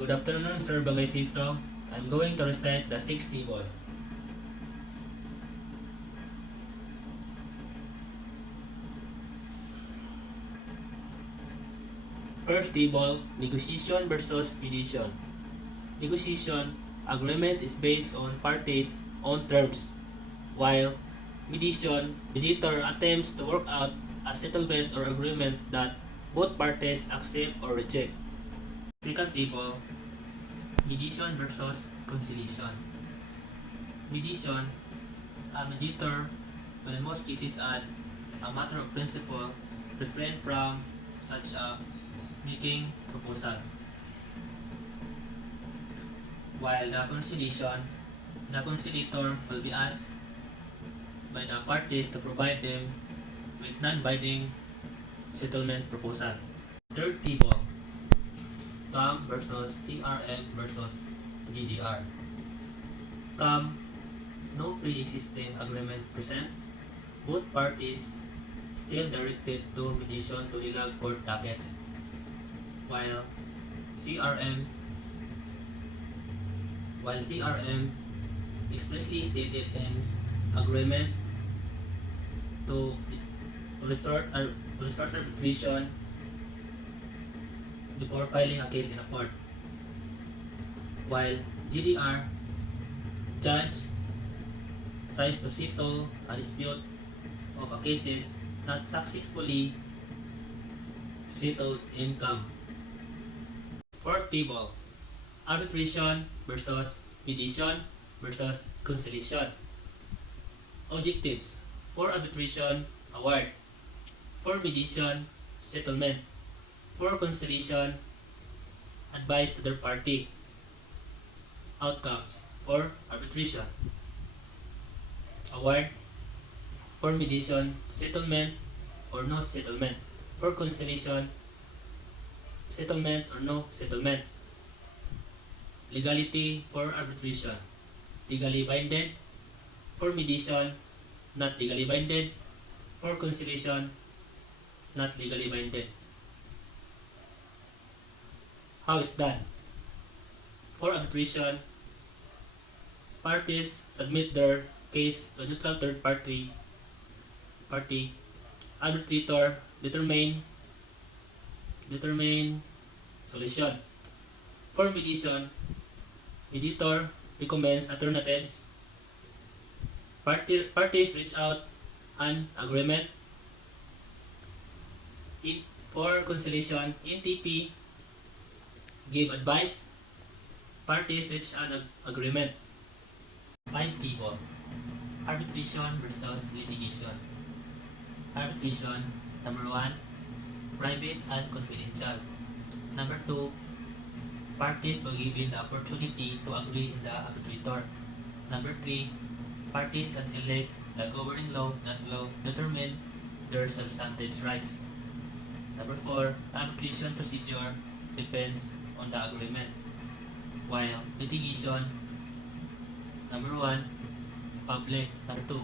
Good afternoon, Sir Bagaysito. I'm going to recite the 6th table. First table, negotiation versus mediation. Negotiation, agreement is based on parties' own terms, while mediation, mediator attempts to work out a settlement or agreement that both parties accept or reject. Second table, mediation versus conciliation. Mediation, a mediator will in most cases add a matter of principle, refrain from such a making proposal. While the conciliator will be asked by the parties to provide them with non-binding settlement proposal. Third table, CAM versus CRM versus GDR. CAM, no pre-existing agreement present. Both parties still directed to mediation to ilag court dockets. While CRM expressly stated in agreement to resort arbitration before filing a case in a court. While GDR, judge tries to settle a dispute of a cases not successfully settled in CAM. Fourth table, arbitration versus mediation versus conciliation. Objectives: for arbitration, award; for mediation, settlement; for conciliation, advice to their party. Outcomes: for arbitration, award; for mediation, settlement or no settlement; for conciliation, settlement or no settlement. Legality for arbitration: legally binded; for mediation, not legally binded; for conciliation, not legally binded. How is done? For arbitration, parties submit their case to a neutral third party. Arbitrator determine solution. For mediation, mediator recommends alternatives. Parties reach out an agreement. For conciliation, NTP give advice. Parties reach an agreement. 5 table, arbitration versus litigation. Arbitration, number 1, private and confidential. Number 2, parties were given the opportunity to agree in the arbitrator. Number 3, parties can select the governing law that will determine their substantive rights. Number 4, arbitration procedure depends on the agreement. While litigation, number 1, public. Number 2,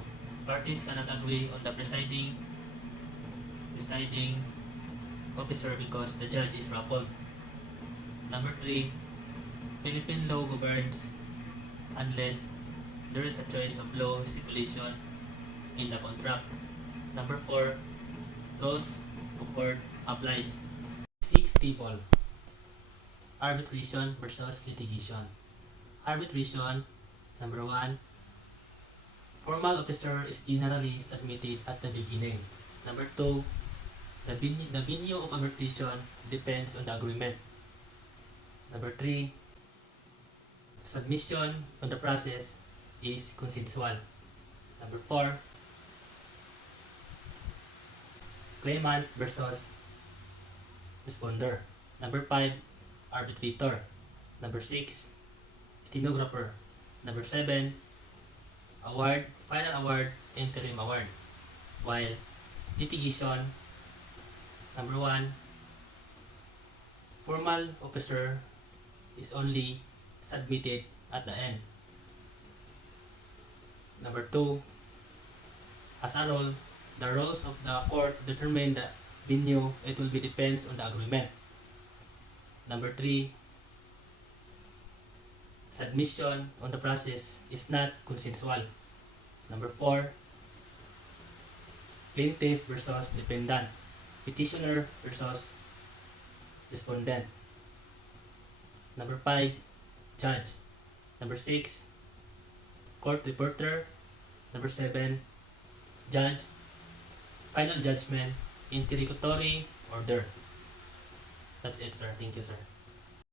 parties cannot agree on the presiding officer because the judge is ruffled. Number 3, Philippine law governs unless there is a choice of law stipulation in the contract. Number 4, rules of court applies. 6 table, arbitration versus litigation. Arbitration, number 1, formal officer is generally submitted at the beginning. Number 2, the venue of arbitration depends on the agreement. Number 3, submission on the process is consensual. Number 4, claimant versus responder. Number 5, arbitrator. Number 6, stenographer. Number 7, award, final award, interim award. While litigation, number 1, formal officer is only submitted at the end. Number 2, as a rule, the rules of the court determine the venue. It will be depends on the agreement. Number 3, submission on the process is not consensual. Number 4, plaintiff versus defendant, petitioner versus respondent. Number 5, judge. Number 6, court reporter. Number 7, judge. Final judgment, interlocutory order. That's it, sir. Thank you, sir.